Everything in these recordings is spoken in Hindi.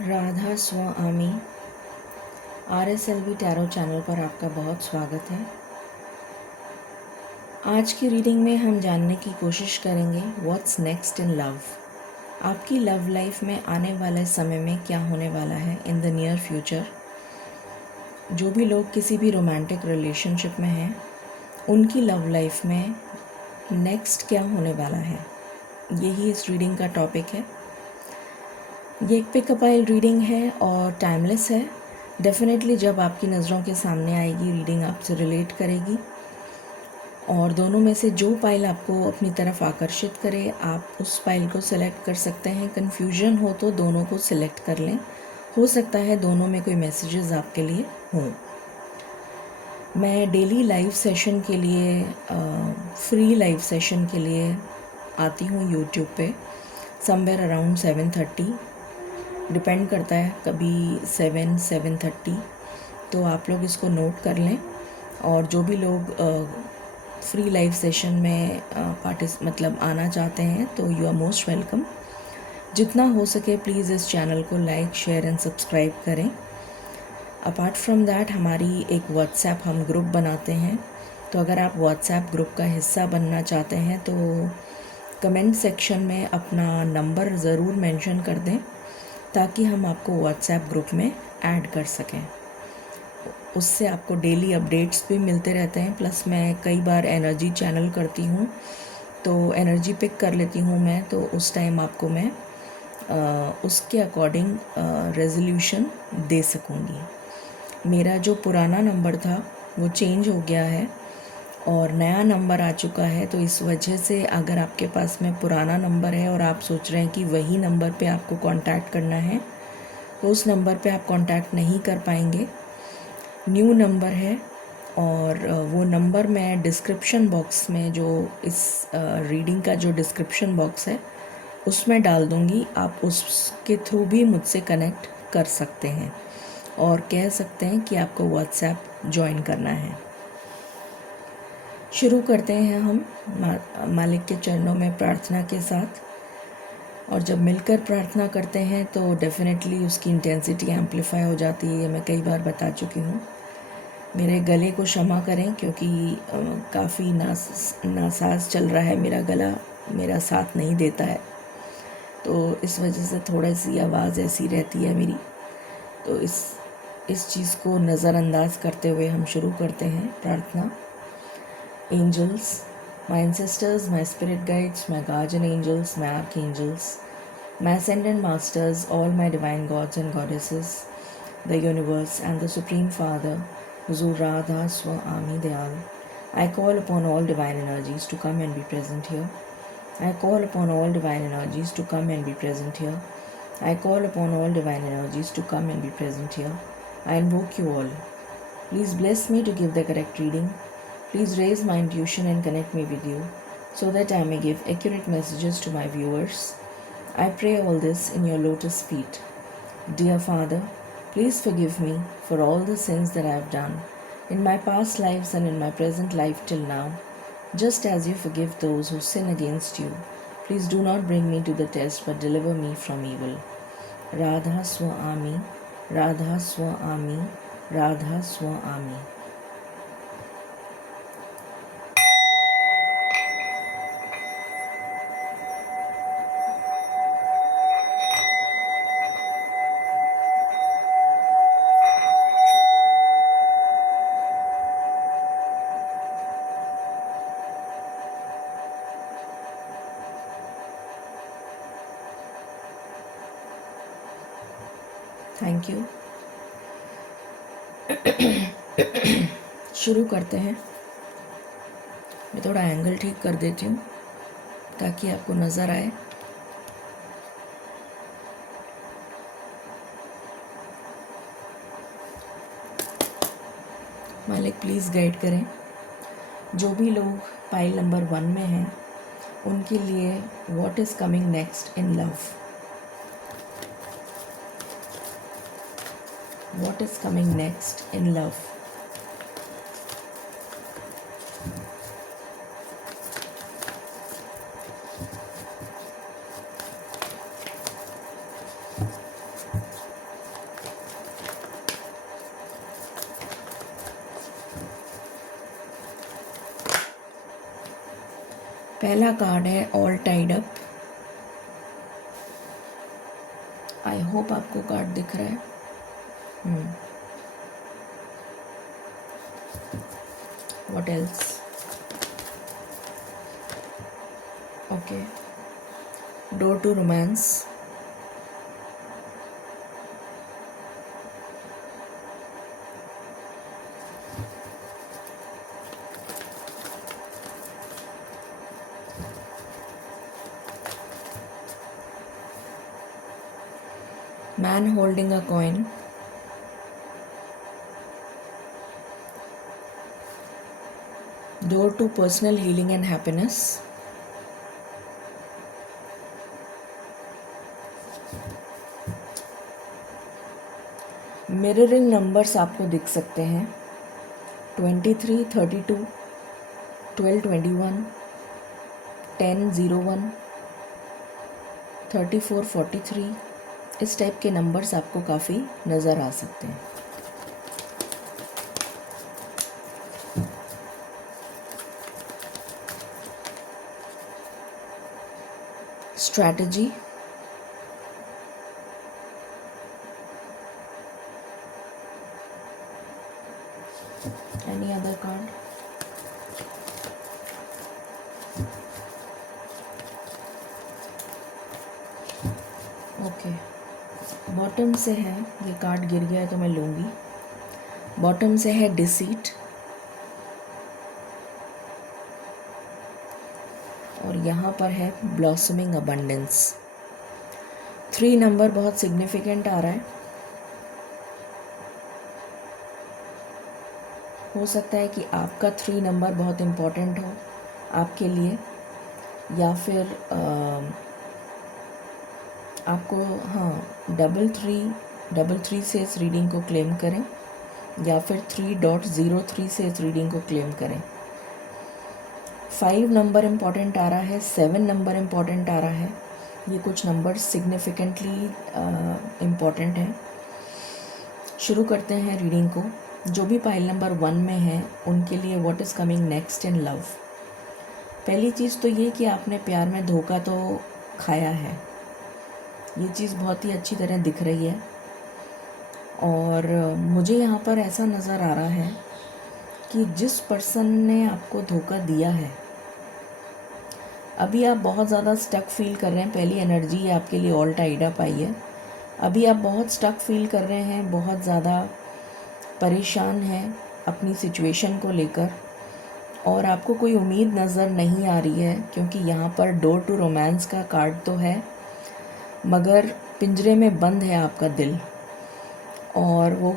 राधा स्वामी RSLV टैरो चैनल पर आपका बहुत स्वागत है। आज की रीडिंग में हम जानने की कोशिश करेंगे व्हाट्स नेक्स्ट इन लव। आपकी लव लाइफ में आने वाले समय में क्या होने वाला है इन द नियर फ्यूचर। जो भी लोग किसी भी रोमांटिक रिलेशनशिप में हैं उनकी लव लाइफ में नेक्स्ट क्या होने वाला है, यही इस रीडिंग का टॉपिक है। ये एक पिकअप आइल रीडिंग है और टाइमलेस है। डेफिनेटली जब आपकी नज़रों के सामने आएगी रीडिंग आपसे रिलेट करेगी और दोनों में से जो पाइल आपको अपनी तरफ आकर्षित करे आप उस पाइल को सिलेक्ट कर सकते हैं। कन्फ्यूजन हो तो दोनों को सिलेक्ट कर लें, हो सकता है दोनों में कोई मैसेजेस आपके लिए हों। मैं डेली लाइव सेशन के लिए फ्री लाइव सेशन के लिए आती हूँ यूट्यूब पे समवेयर अराउंड 7:30, डिपेंड करता है, कभी 7:30। तो आप लोग इसको नोट कर लें और जो भी लोग फ्री लाइव सेशन में आना चाहते हैं तो यू आर मोस्ट वेलकम। जितना हो सके प्लीज़ इस चैनल को लाइक शेयर एंड सब्सक्राइब करें। अपार्ट फ्रॉम दैट हमारी एक व्हाट्सएप हम ग्रुप बनाते हैं, तो अगर आप व्हाट्सएप ग्रुप का हिस्सा बनना चाहते हैं तो कमेंट सेक्शन में अपना नंबर ज़रूर मेंशन कर दें ताकि हम आपको व्हाट्सएप ग्रुप में ऐड कर सकें। उससे आपको डेली अपडेट्स भी मिलते रहते हैं, प्लस मैं कई बार एनर्जी चैनल करती हूँ तो एनर्जी पिक कर लेती हूँ मैं, तो उस टाइम आपको मैं उसके अकॉर्डिंग रेजोल्यूशन दे सकूँगी। मेरा जो पुराना नंबर था वो चेंज हो गया है और नया नंबर आ चुका है, तो इस वजह से अगर आपके पास में पुराना नंबर है और आप सोच रहे हैं कि वही नंबर पे आपको कांटेक्ट करना है तो उस नंबर पे आप कांटेक्ट नहीं कर पाएंगे। न्यू नंबर है और वो नंबर मैं डिस्क्रिप्शन बॉक्स में, जो इस रीडिंग का जो डिस्क्रिप्शन बॉक्स है उसमें डाल दूँगी। आप उसके थ्रू भी मुझसे कनेक्ट कर सकते हैं और कह सकते हैं कि आपको व्हाट्सएप ज्वाइन करना है। शुरू करते हैं हम मालिक के चरणों में प्रार्थना के साथ। और जब मिलकर प्रार्थना करते हैं तो डेफिनेटली उसकी इंटेंसिटी एम्पलीफाई हो जाती है, ये मैं कई बार बता चुकी हूँ। मेरे गले को क्षमा करें क्योंकि काफ़ी नासाज चल रहा है मेरा गला, मेरा साथ नहीं देता है, तो इस वजह से थोड़ी सी आवाज़ ऐसी रहती है मेरी। तो इस चीज़ को नज़रअंदाज करते हुए हम शुरू करते हैं प्रार्थना। Angels, my ancestors, my spirit guides, my guardian angels, my archangels, my ascended masters, all my divine gods and goddesses, the universe and the Supreme Father, Huzur Radha Swami Dayal. I call upon all divine energies to come and be present here. I call upon all divine energies to come and be present here. I call upon all divine energies to come and be present here. I invoke you all. Please bless me to give the correct reading. Please raise my intuition and connect me with you so that I may give accurate messages to my viewers. I pray all this in your lotus feet. Dear Father, please forgive me for all the sins that I have done in my past lives and in my present life till now, just as you forgive those who sin against you. Please do not bring me to the test but deliver me from evil. Radha Swami, Radha Swami, Radha Swami. Thank you. शुरू करते हैं। मैं थोड़ा एंगल ठीक कर देती हूँ ताकि आपको नज़र आए। मालिक प्लीज़ गाइड करें। जो भी लोग पाइल नंबर 1 में हैं उनके लिए what is coming next in love. What is coming next in love? पहला कार्ड है all tied up. I hope आपको कार्ड दिख रहा है। What else? Okay, door to romance, man holding a coin, door to personal healing and happiness, mirroring numbers आपको दिख सकते हैं 23, 32, 12, 21, 10, 01, 34, 43। इस टाइप के नंबर्स आपको काफ़ी नज़र आ सकते हैं। Strategy, any other card? Okay, bottom से है, ये कार्ड गिर गया है तो मैं लूँगी। बॉटम से है डिसीट, और यहाँ पर है ब्लॉसमिंग अबंडेंस। 3 नंबर बहुत सिग्निफिकेंट आ रहा है। हो सकता है कि आपका 3 नंबर बहुत इम्पोर्टेंट हो आपके लिए, या फिर आपको डबल थ्री से इस रीडिंग को क्लेम करें, या फिर 3.03 से इस रीडिंग को क्लेम करें। 5 नंबर इम्पॉर्टेंट आ रहा है, 7 नंबर इम्पॉर्टेंट आ रहा है। ये कुछ नंबर सिग्निफिकेंटली इम्पॉर्टेंट हैं। शुरू करते हैं रीडिंग को। जो भी पाइल नंबर 1 में है उनके लिए what is coming next in love. पहली चीज़ तो ये कि आपने प्यार में धोखा तो खाया है, ये चीज़ बहुत ही अच्छी तरह दिख रही है। और मुझे यहाँ पर ऐसा नज़र आ रहा है कि जिस पर्सन ने आपको धोखा दिया है, अभी आप बहुत ज़्यादा स्टक फील कर रहे हैं। पहली एनर्जी आपके लिए ऑल टाइड अप आई है। अभी आप बहुत स्टक फील कर रहे हैं, बहुत ज़्यादा परेशान हैं अपनी सिचुएशन को लेकर, और आपको कोई उम्मीद नज़र नहीं आ रही है, क्योंकि यहाँ पर डोर टू रोमांस का कार्ड तो है, मगर पिंजरे में बंद है आपका दिल, और वो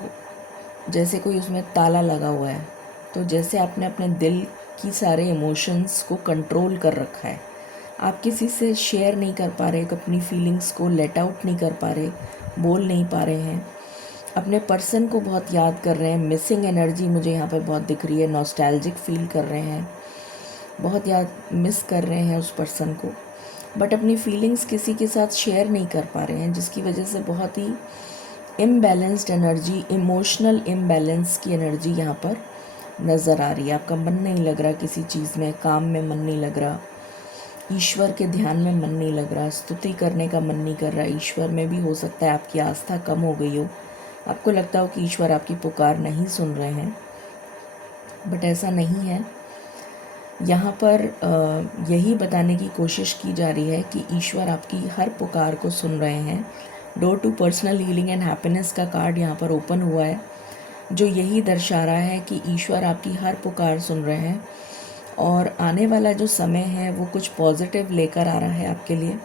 जैसे कोई उसमें ताला लगा हुआ है। तो जैसे आपने अपने दिल की सारे इमोशंस को कंट्रोल कर रखा है, आप किसी से शेयर नहीं कर पा रहे, अपनी फीलिंग्स को लेट आउट नहीं कर पा रहे, बोल नहीं पा रहे हैं, अपने पर्सन को बहुत याद कर रहे हैं। मिसिंग एनर्जी मुझे यहाँ पे बहुत दिख रही है, नॉस्टैल्जिक फील कर रहे हैं, बहुत याद मिस कर रहे हैं उस पर्सन को, बट अपनी फीलिंग्स किसी के साथ शेयर नहीं कर पा रहे हैं, जिसकी वजह से बहुत ही इम्बैलेंस्ड एनर्जी, इमोशनल इम्बैलेंस की एनर्जी यहाँ पर नज़र आ रही है। आपका मन नहीं लग रहा किसी चीज़ में, काम में मन नहीं लग रहा, ईश्वर के ध्यान में मन नहीं लग रहा, स्तुति करने का मन नहीं कर रहा। ईश्वर में भी हो सकता है आपकी आस्था कम हो गई हो, आपको लगता हो कि ईश्वर आपकी पुकार नहीं सुन रहे हैं, बट ऐसा नहीं है। यहाँ पर यही बताने की कोशिश की जा रही है कि ईश्वर आपकी हर पुकार को सुन रहे हैं। Door to personal healing and happiness का कार्ड यहाँ पर ओपन हुआ है, जो यही दर्शा रहा है कि ईश्वर आपकी हर पुकार सुन रहे हैं, और आने वाला जो समय है वो कुछ पॉजिटिव लेकर आ रहा है आपके लिए।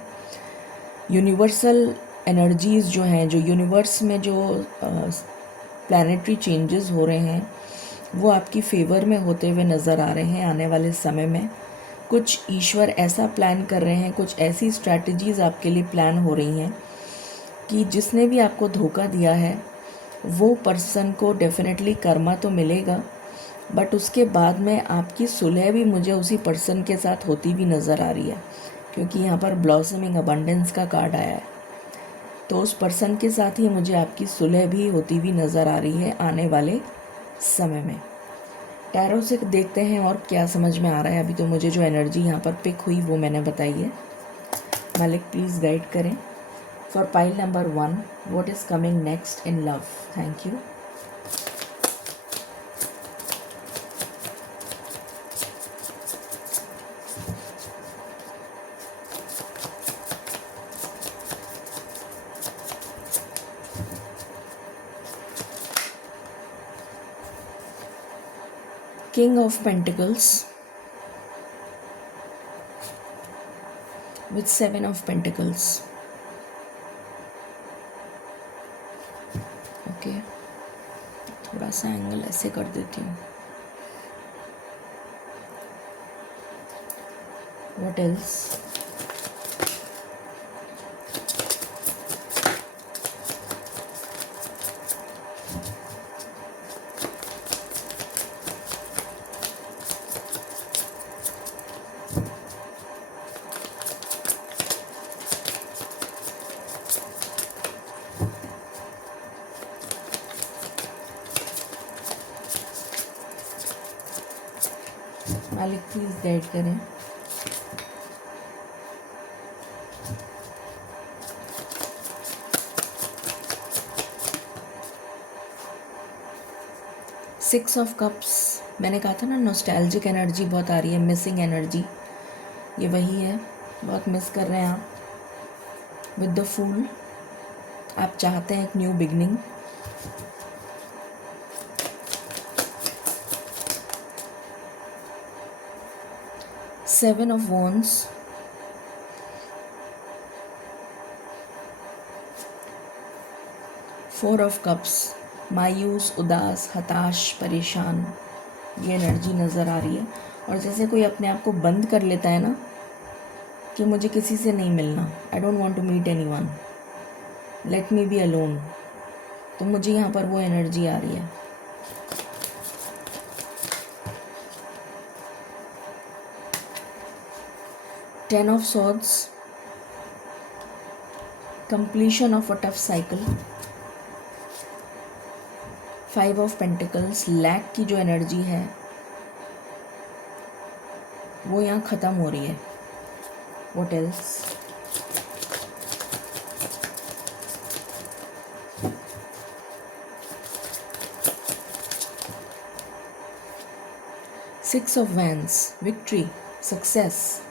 यूनिवर्सल एनर्जीज़ जो हैं, जो यूनिवर्स में जो प्लानिटरी चेंजेस हो रहे हैं, वो आपकी फेवर में होते हुए नज़र आ रहे हैं। आने वाले समय में कुछ ईश्वर ऐसा प्लान कर रहे हैं, कुछ ऐसी स्ट्रैटेजीज़ आपके लिए प्लान हो रही हैं कि जिसने भी आपको धोखा दिया है वो पर्सन को डेफिनेटली कर्मा तो मिलेगा, बट उसके बाद में आपकी सुलह भी मुझे उसी पर्सन के साथ होती भी नज़र आ रही है, क्योंकि यहाँ पर ब्लॉसमिंग अबंडेंस का कार्ड आया है। तो उस पर्सन के साथ ही मुझे आपकी सुलह भी होती हुई नज़र आ रही है आने वाले समय में। टैरो से देखते हैं और क्या समझ में आ रहा है। अभी तो मुझे जो एनर्जी यहाँ पर पिक हुई वो मैंने बताई है। मालिक प्लीज़ गाइड करें for pile number 1, what is coming next in love. Thank you. King of Pentacles with 7 of Pentacles. Okay, थोड़ा सा एंगल ऐसे कर देती हूँ। What else? मालिक प्लीज़ गाइड करें। सिक्स ऑफ कप्स, मैंने कहा था ना नॉस्टैल्जिक एनर्जी बहुत आ रही है, मिसिंग एनर्जी, ये वही है। बहुत मिस कर रहे हैं आप। विद द फूल, आप चाहते हैं एक new beginning. Seven of wands, four of cups, मायूस, उदास, हताश, परेशान, ये एनर्जी नज़र आ रही है। और जैसे कोई अपने आप को बंद कर लेता है ना कि मुझे किसी से नहीं मिलना, I don't want to meet anyone, let me be alone, तो मुझे यहाँ पर वो एनर्जी आ रही है। Ten of swords, completion of a tough cycle. Five of pentacles, lack की जो एनर्जी है वो यहाँ ख़त्म हो रही है। What else? Six of wands, victory, success.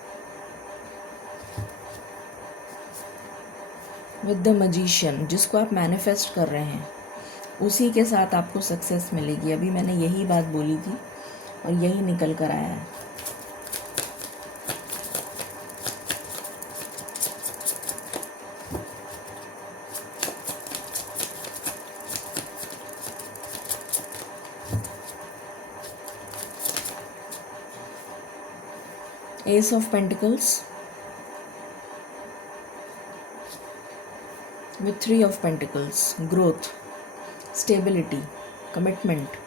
With the magician, जिसको आप मैनिफेस्ट कर रहे हैं उसी के साथ आपको सक्सेस मिलेगी। अभी मैंने यही बात बोली थी और यही निकल कर आया है। S of pentacles with 3 of Pentacles, growth, stability, commitment।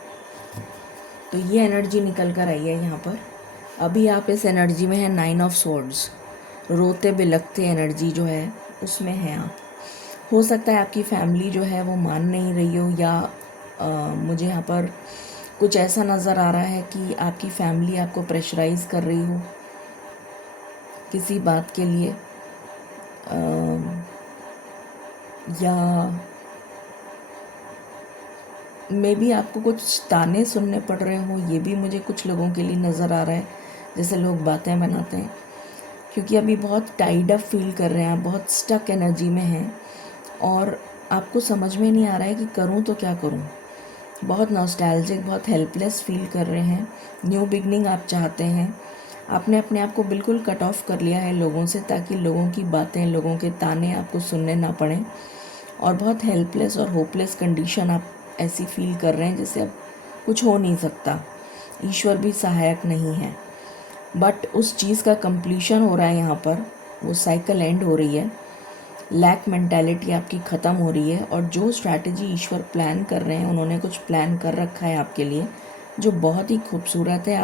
तो ये एनर्जी निकल कर आई है यहाँ पर। अभी आप इस एनर्जी में हैं 9 of Swords, रोते बिलखते एनर्जी जो है उसमें हैं आप। हो सकता है आपकी फैमिली जो है वो मान नहीं रही हो, या मुझे यहाँ पर कुछ ऐसा नज़र आ रहा है कि आपकी फैमिली आपको प्रेशराइज कर रही हो किसी बात के लिए, या मे बी आपको कुछ ताने सुनने पड़ रहे हो, ये भी मुझे कुछ लोगों के लिए नज़र आ रहा है, जैसे लोग बातें बनाते हैं। क्योंकि अभी बहुत टाइड अप फील कर रहे हैं आप, बहुत स्टक एनर्जी में हैं और आपको समझ में नहीं आ रहा है कि करूं तो क्या करूं। बहुत नॉस्टैल्जिक, बहुत हेल्पलेस फील कर रहे हैं। न्यू बिगनिंग आप चाहते हैं। आपने अपने आप को बिल्कुल कट ऑफ कर लिया है लोगों से, ताकि लोगों की बातें, लोगों के ताने आपको सुनने ना पड़ें। और बहुत हेल्पलेस और होपलेस कंडीशन आप ऐसी फील कर रहे हैं जैसे अब कुछ हो नहीं सकता, ईश्वर भी सहायक नहीं है। बट उस चीज़ का कंप्लीशन हो रहा है यहाँ पर, वो साइकिल एंड हो रही है। लैक मेंटालिटी आपकी ख़त्म हो रही है और जो स्ट्रैटेजी ईश्वर प्लान कर रहे हैं, उन्होंने कुछ प्लान कर रखा है आपके लिए जो बहुत ही खूबसूरत है,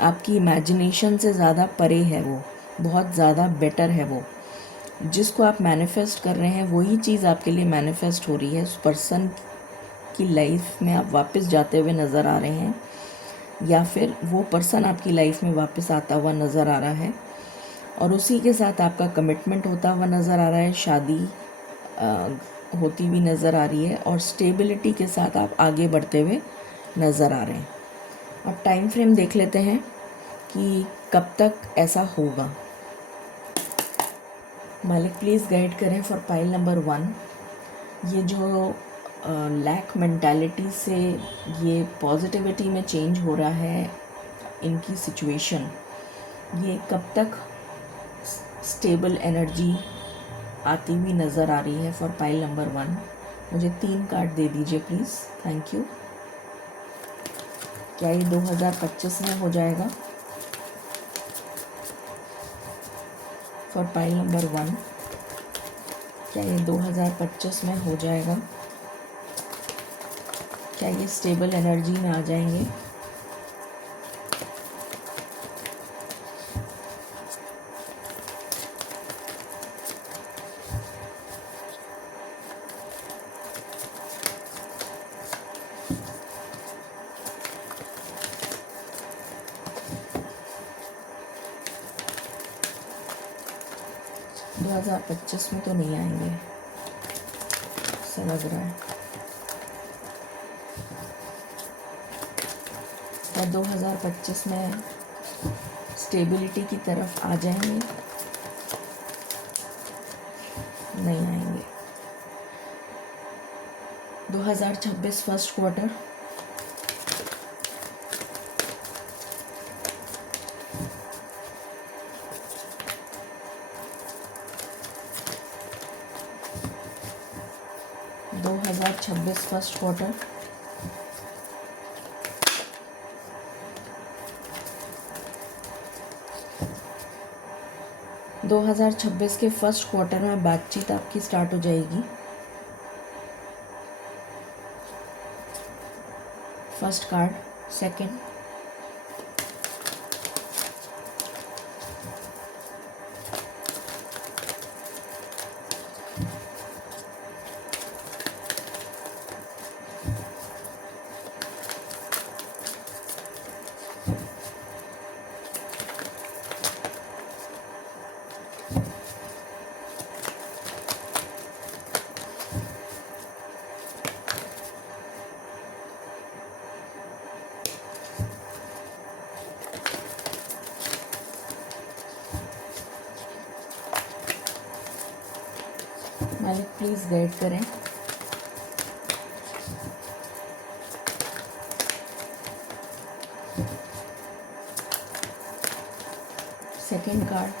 आपकी इमेजिनेशन से ज़्यादा परे है, वो बहुत ज़्यादा बेटर है। वो जिसको आप मैनिफेस्ट कर रहे हैं वही चीज़ आपके लिए मैनिफेस्ट हो रही है। उस पर्सन की लाइफ में आप वापस जाते हुए नज़र आ रहे हैं। या फिर वो पर्सन आपकी लाइफ में वापस आता हुआ नज़र आ रहा है और उसी के साथ आपका कमिटमेंट होता हुआ नज़र आ रहा है, शादी होती हुई नज़र आ रही है और स्टेबिलिटी के साथ आप आगे बढ़ते हुए नज़र आ रहे हैं। अब टाइम फ्रेम देख लेते हैं कि कब तक ऐसा होगा। मालिक प्लीज़ गाइड करें फॉर पाइल नंबर 1। ये जो लैक मेंटालिटी से ये पॉजिटिविटी में चेंज हो रहा है इनकी सिचुएशन, ये कब तक स्टेबल एनर्जी आती हुई नज़र आ रही है फॉर पाइल नंबर 1। मुझे 3 कार्ड दे दीजिए प्लीज़, थैंक यू। क्या ये 2025 में हो जाएगा फॉर पाइल नंबर 1? क्या ये 2025 में हो जाएगा? क्या ये स्टेबल एनर्जी में आ जाएंगे? दो 2025 में तो नहीं आएंगे, समझ रहा है। और 2025 में स्टेबिलिटी की तरफ आ जाएंगे? नहीं आएंगे। 2026 फर्स्ट क्वार्टर, फर्स्ट क्वार्टर, 2026 के फर्स्ट क्वार्टर में बातचीत आपकी स्टार्ट हो जाएगी। फर्स्ट कार्ड, सेकंड, मालिक प्लीज़ गाइड करें। Second card,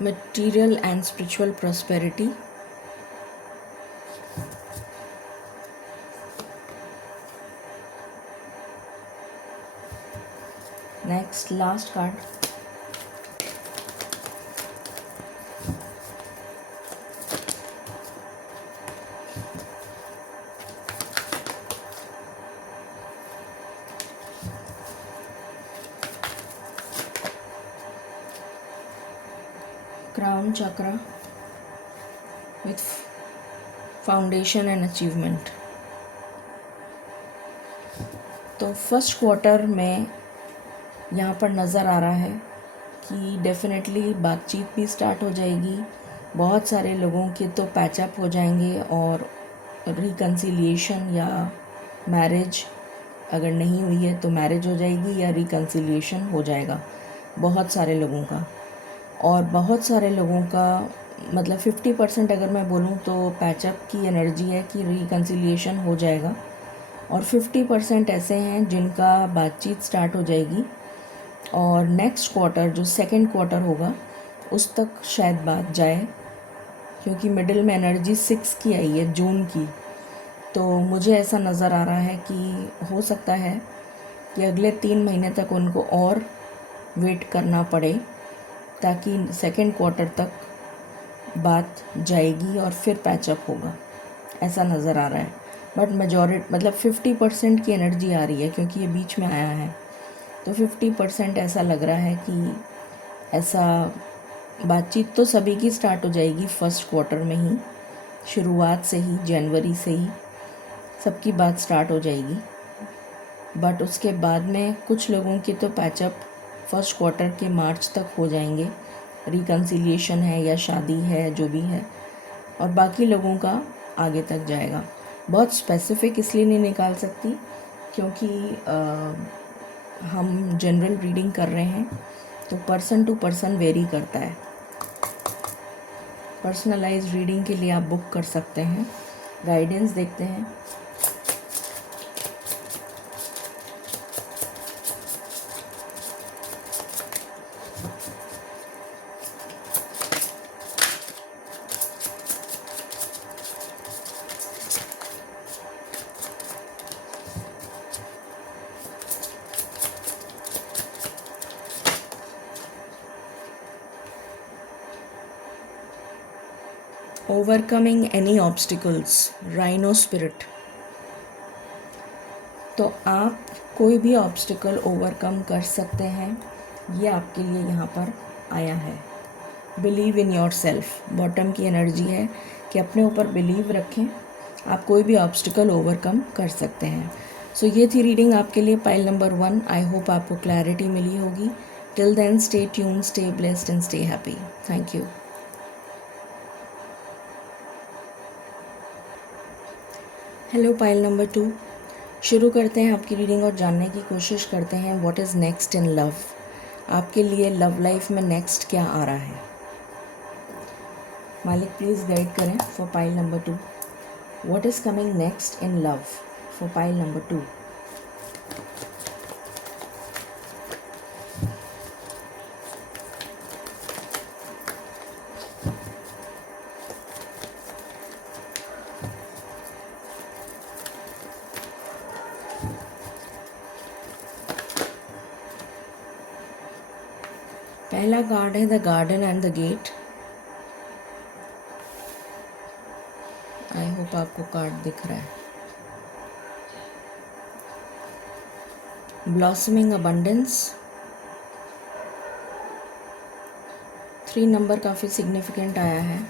material and spiritual prosperity, next last card, crown chakra with foundation and achievement. तो फर्स्ट क्वार्टर में यहाँ पर नज़र आ रहा है कि डेफिनेटली बातचीत भी स्टार्ट हो जाएगी, बहुत सारे लोगों के तो पैचअप हो जाएंगे और रिकन्सिलिएशन या मैरिज अगर नहीं हुई है तो मैरिज हो जाएगी या रिकन्सिलिएशन हो जाएगा बहुत सारे लोगों का। और बहुत सारे लोगों का मतलब 50% अगर मैं बोलूँ तो पैचअप की एनर्जी है कि रिकन्सिलिएशन हो जाएगा और 50% ऐसे हैं जिनका बातचीत स्टार्ट हो जाएगी और नेक्स्ट क्वार्टर जो सेकंड क्वार्टर होगा उस तक शायद बात जाए, क्योंकि मिडिल में एनर्जी 6 की आई है, जून की। तो मुझे ऐसा नज़र आ रहा है कि हो सकता है कि अगले 3 महीने तक उनको और वेट करना पड़े ताकि सेकंड क्वार्टर तक बात जाएगी और फिर पैचअप होगा, ऐसा नज़र आ रहा है। बट मेजॉरिटी मतलब 50% की एनर्जी आ रही है क्योंकि ये बीच में आया है। तो 50% ऐसा लग रहा है कि ऐसा बातचीत तो सभी की स्टार्ट हो जाएगी फर्स्ट क्वार्टर में ही, शुरुआत से ही, जनवरी से ही सबकी बात स्टार्ट हो जाएगी। बट उसके बाद में कुछ लोगों की तो पैचअप फर्स्ट क्वार्टर के मार्च तक हो जाएंगे, रिकन्सिलिएशन है या शादी है जो भी है, और बाकी लोगों का आगे तक जाएगा। बहुत स्पेसिफिक इसलिए नहीं निकाल सकती क्योंकि हम जनरल रीडिंग कर रहे हैं, तो पर्सन टू पर्सन वेरी करता है। पर्सनलाइज रीडिंग के लिए आप बुक कर सकते हैं। गाइडेंस देखते हैं। Overcoming any obstacles, rhino spirit. तो आप कोई भी ऑब्स्टिकल ओवरकम कर सकते हैं, ये आपके लिए यहाँ पर आया है। Believe in your self, bottom की एनर्जी है कि अपने ऊपर बिलीव रखें, आप कोई भी ऑब्स्टिकल ओवरकम कर सकते हैं। सो ये थी रीडिंग आपके लिए, पाइल नंबर 1। आई होप आपको क्लैरिटी मिली होगी। Till then stay tune, stay blessed and stay happy. Thank you. Hello pile number 2, शुरू करते हैं आपकी रीडिंग और जानने की कोशिश करते हैं what is next in love. आपके लिए लव लाइफ में नेक्स्ट क्या आ रहा है। मालिक प्लीज़ गाइड करें for pile number 2। What is coming next in love for pile number 2। पहला कार्ड है the garden and the gate. I hope आपको कार्ड दिख रहा है। Blossoming abundance. 3 नंबर काफ़ी सिग्निफिकेंट आया है।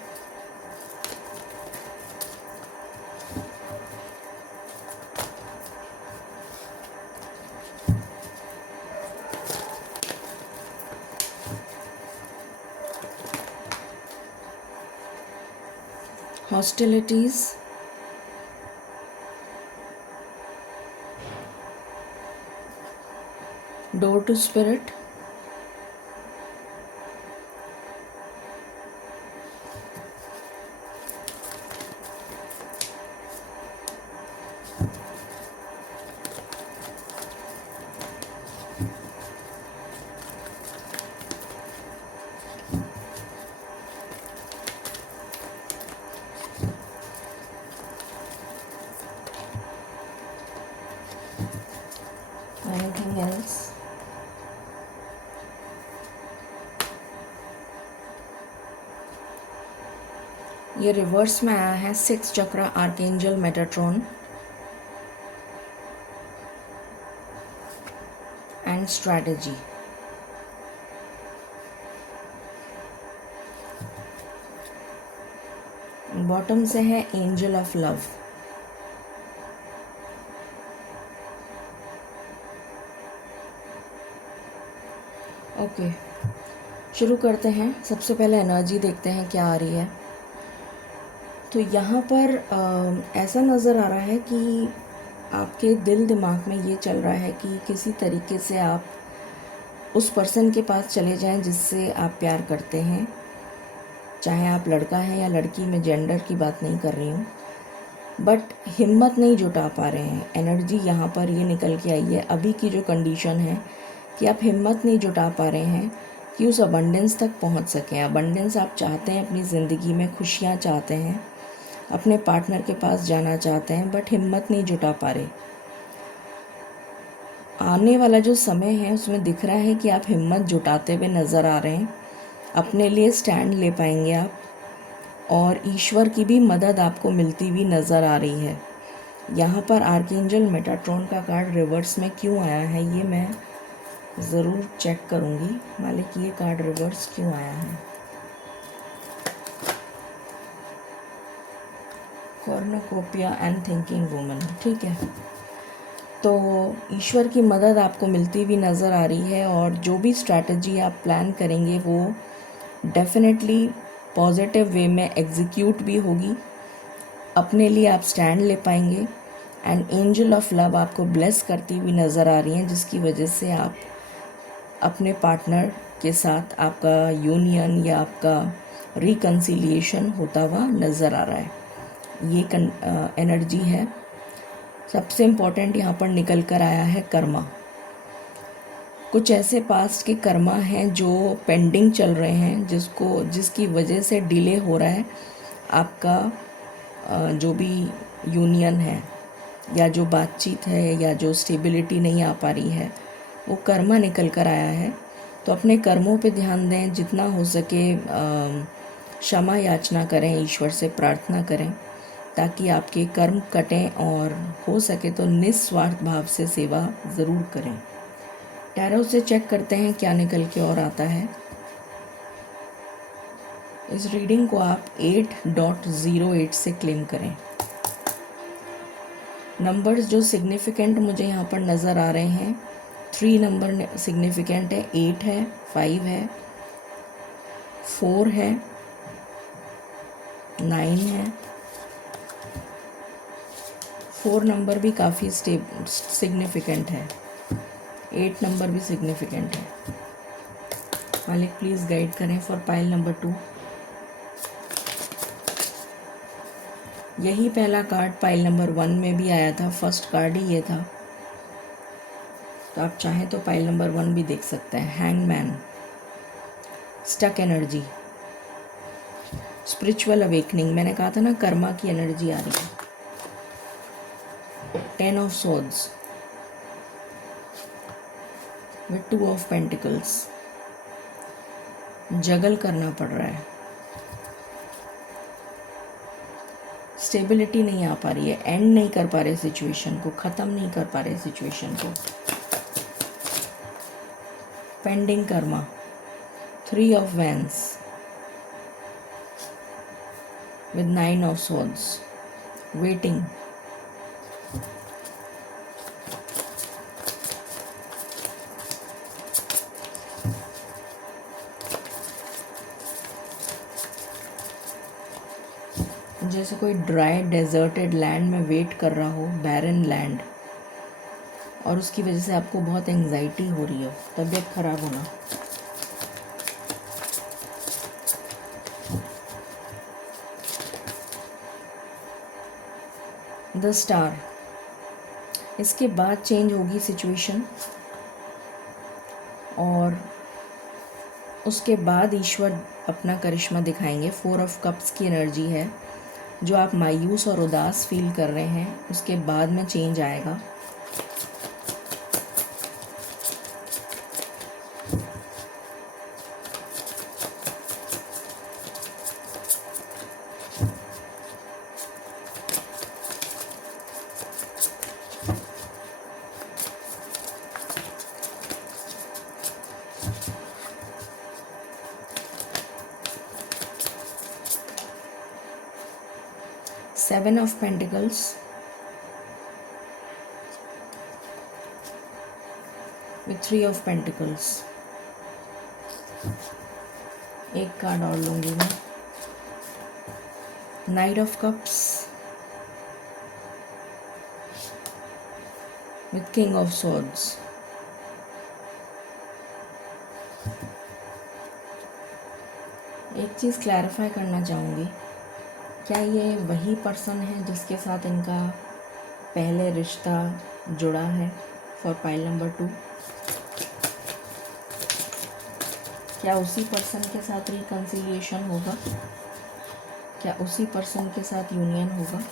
Hostilities, door to spirit, anything else. ये रिवर्स में आया है 6 chakra archangel Metatron and strategy. Bottom से है एंजल ऑफ लव। ओके, शुरू करते हैं। सबसे पहले एनर्जी देखते हैं क्या आ रही है। तो यहाँ पर ऐसा नज़र आ रहा है कि आपके दिल दिमाग में ये चल रहा है कि किसी तरीके से आप उस पर्सन के पास चले जाएं जिससे आप प्यार करते हैं, चाहे आप लड़का हैं या लड़की, मैं जेंडर की बात नहीं कर रही हूँ, बट हिम्मत नहीं जुटा पा रहे हैं। एनर्जी यहाँ पर ये निकल के आई है अभी की जो कंडीशन है कि आप हिम्मत नहीं जुटा पा रहे हैं कि उस अबंडेंस तक पहुँच सकें। अबंडेंस आप चाहते हैं अपनी ज़िंदगी में, खुशियाँ चाहते हैं, अपने पार्टनर के पास जाना चाहते हैं, बट हिम्मत नहीं जुटा पा रहे। आने वाला जो समय है उसमें दिख रहा है कि आप हिम्मत जुटाते हुए नज़र आ रहे हैं, अपने लिए स्टैंड ले पाएंगे आप, और ईश्वर की भी मदद आपको मिलती हुई नज़र आ रही है। यहाँ पर आर्कएंजल मेटाट्रॉन का कार्ड रिवर्स में क्यों आया है ये मैं ज़रूर चेक करूँगी। मालिक, ये कार्ड रिवर्स क्यों आया है? कॉर्नोकोपिया एंड थिंकिंग वुमन। ठीक है, तो ईश्वर की मदद आपको मिलती हुई नज़र आ रही है और जो भी स्ट्रैटेजी आप प्लान करेंगे वो डेफिनेटली पॉजिटिव वे में एग्जीक्यूट भी होगी। अपने लिए आप स्टैंड ले पाएंगे एंड एंजल ऑफ लव आपको ब्लेस करती हुई नज़र आ रही हैं, जिसकी वजह से आप अपने पार्टनर के साथ आपका यूनियन या आपका रिकन्सिलिएशन होता हुआ नज़र आ रहा है। ये एनर्जी है। सबसे इम्पॉर्टेंट यहाँ पर निकल कर आया है कर्मा। कुछ ऐसे पास्ट के कर्मा हैं जो पेंडिंग चल रहे हैं, जिसकी वजह से डिले हो रहा है आपका जो भी यूनियन है या जो बातचीत है या जो स्टेबिलिटी नहीं आ पा रही है, वो कर्मा निकल कर आया है। तो अपने कर्मों पे ध्यान दें, जितना हो सके क्षमा याचना करें, ईश्वर से प्रार्थना करें ताकि आपके कर्म कटें और हो सके तो निस्वार्थ भाव से सेवा ज़रूर करें। टैरो से चेक करते हैं क्या निकल के और आता है। इस रीडिंग को आप 8.08 से क्लेम करें। नंबर्स जो सिग्निफिकेंट मुझे यहाँ पर नज़र आ रहे हैं, 3 नंबर सिग्निफिकेंट है, 8 है, 5 है, 4 है, 9 है। 4 नंबर भी काफ़ी सिग्निफिकेंट है, 8 नंबर भी सिग्निफिकेंट है। मालिक प्लीज़ गाइड करें फॉर पाइल नंबर 2। यही पहला कार्ड पाइल नंबर 1 में भी आया था, फर्स्ट कार्ड ही ये था, तो आप चाहें तो पाइल नंबर 1 भी देख सकते हैं। Hangman, stuck energy, spiritual awakening. मैंने कहा था ना कर्मा की एनर्जी आ रही है। 10 of swords with 2 of pentacles. Juggle करना पड़ रहा है, स्टेबिलिटी नहीं आ पा रही है, एंड नहीं कर पा रहे सिचुएशन को, ख़त्म नहीं कर पा रहे सिचुएशन को। Pending Karma, 3 of vents with 9 of swords, waiting, जैसे कोई ड्राई डेजर्टेड लैंड में वेट कर रहा हो, बैरन लैंड, और उसकी वजह से आपको बहुत एंग्जाइटी हो रही हो, तबीयत खराब होना। द स्टार, इसके बाद चेंज होगी सिचुएशन और उसके बाद ईश्वर अपना करिश्मा दिखाएंगे। 4 ऑफ कप्स की एनर्जी है। जो आप मायूस और उदास फील कर रहे हैं, उसके बाद में चेंज आएगा। Seven of pentacles, with 3 of pentacles. एक कार्ड और लूंगी मैं। Night of cups with king of swords. एक चीज़ क्लैरिफाई करना चाहूँगी, क्या ये वही पर्सन है जिसके साथ इनका पहले रिश्ता जुड़ा है फॉर पाइल नंबर 2? क्या उसी पर्सन के साथ रिकन्सिलिएशन होगा? क्या उसी पर्सन के साथ यूनियन होगा?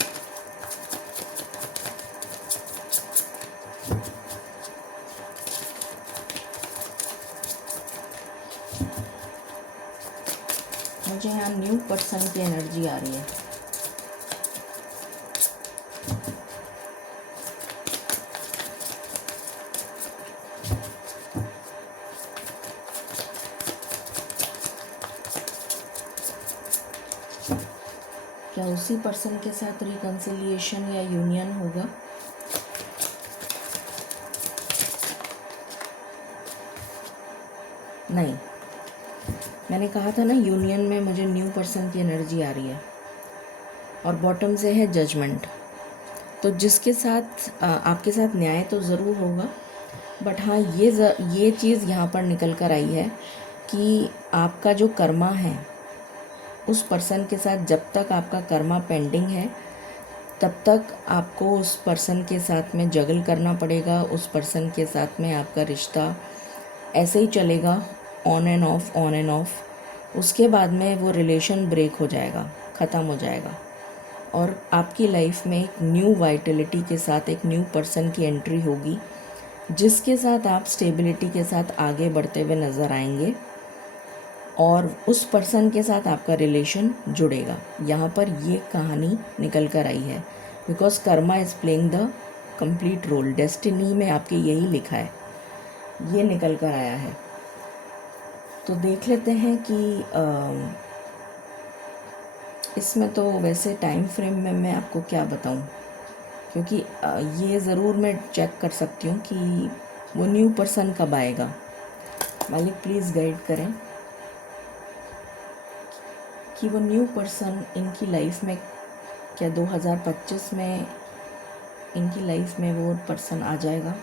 मुझे यहाँ न्यू पर्सन की एनर्जी आ रही है। क्या उसी पर्सन के साथ रिकन्सिलिएशन या यूनियन होगा? नहीं, मैंने कहा था ना यूनियन में मुझे न्यू पर्सन की एनर्जी आ रही है और बॉटम से है जजमेंट। तो जिसके साथ आपके साथ न्याय तो ज़रूर होगा, बट हाँ ये चीज़ यहाँ पर निकल कर आई है कि आपका जो कर्मा है उस पर्सन के साथ, जब तक आपका कर्मा पेंडिंग है तब तक आपको उस पर्सन के साथ में जगल करना पड़ेगा। उस पर्सन के साथ में आपका रिश्ता ऐसे ही चलेगा, ऑन एंड ऑफ। उसके बाद में वो रिलेशन ब्रेक हो जाएगा, ख़त्म हो जाएगा और आपकी लाइफ में एक न्यू वाइटलिटी के साथ एक न्यू पर्सन की एंट्री होगी, जिसके साथ आप स्टेबिलिटी के साथ आगे बढ़ते हुए नज़र आएंगे और उस पर्सन के साथ आपका रिलेशन जुड़ेगा। यहाँ पर ये कहानी निकल कर आई है, because karma is playing the complete role. Destiny में आपके यही लिखा है, ये निकल कर आया है। तो देख लेते हैं कि इसमें तो वैसे टाइम फ्रेम में मैं आपको क्या बताऊं, क्योंकि ये ज़रूर मैं चेक कर सकती हूँ कि वो न्यू पर्सन कब आएगा। मालिक प्लीज़ गाइड करें कि वो न्यू पर्सन इनकी लाइफ में, क्या 2025 में इनकी लाइफ में वो पर्सन आ जाएगा?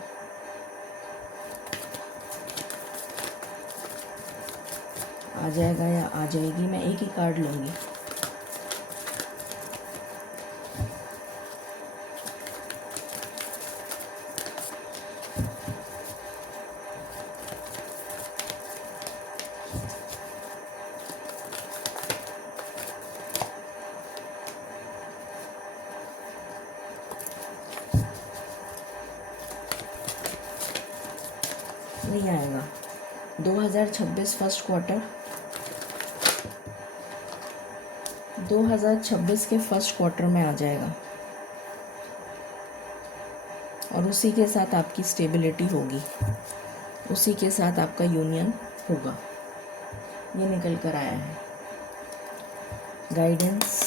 आ जाएगा या आ जाएगी? मैं एक ही कार्ड लूँगी। नहीं आएगा। 2026 फर्स्ट क्वार्टर, 2026 के फर्स्ट क्वार्टर में आ जाएगा और उसी के साथ आपकी स्टेबिलिटी होगी, उसी के साथ आपका यूनियन होगा। ये निकल कर आया है गाइडेंस।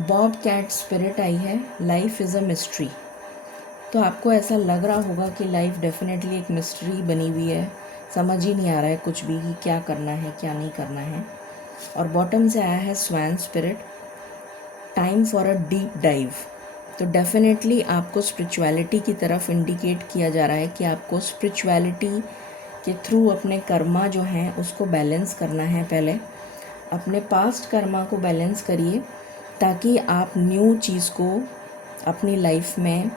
बॉब कैट स्पिरिट आई है, लाइफ इज़ अ मिस्ट्री। तो आपको ऐसा लग रहा होगा कि लाइफ डेफिनेटली एक मिस्ट्री बनी हुई है, समझ ही नहीं आ रहा है कुछ भी कि क्या करना है क्या नहीं करना है। और बॉटम से आया है swan spirit, time for a deep dive. तो डेफिनेटली आपको स्पिरिचुअलिटी की तरफ इंडिकेट किया जा रहा है कि आपको स्पिरिचुअलिटी के थ्रू अपने कर्मा जो हैं उसको बैलेंस करना है। पहले अपने पास्ट कर्मा को बैलेंस करिए ताकि आप न्यू चीज़ को अपनी लाइफ में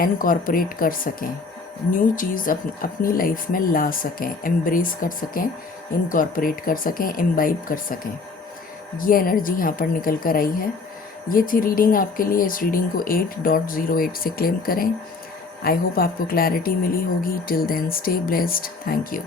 इनकॉर्पोरेट कर सकें, न्यू चीज़ अपनी लाइफ में ला सकें, एम्ब्रेस कर सकें, इनकॉर्पोरेट कर सकें, इम्बाइब कर सकें। ये एनर्जी यहाँ पर निकल कर आई है। ये थी रीडिंग आपके लिए। इस रीडिंग को 8.08 से क्लेम करें। आई होप आपको क्लैरिटी मिली होगी। Till then stay blessed. Thank you.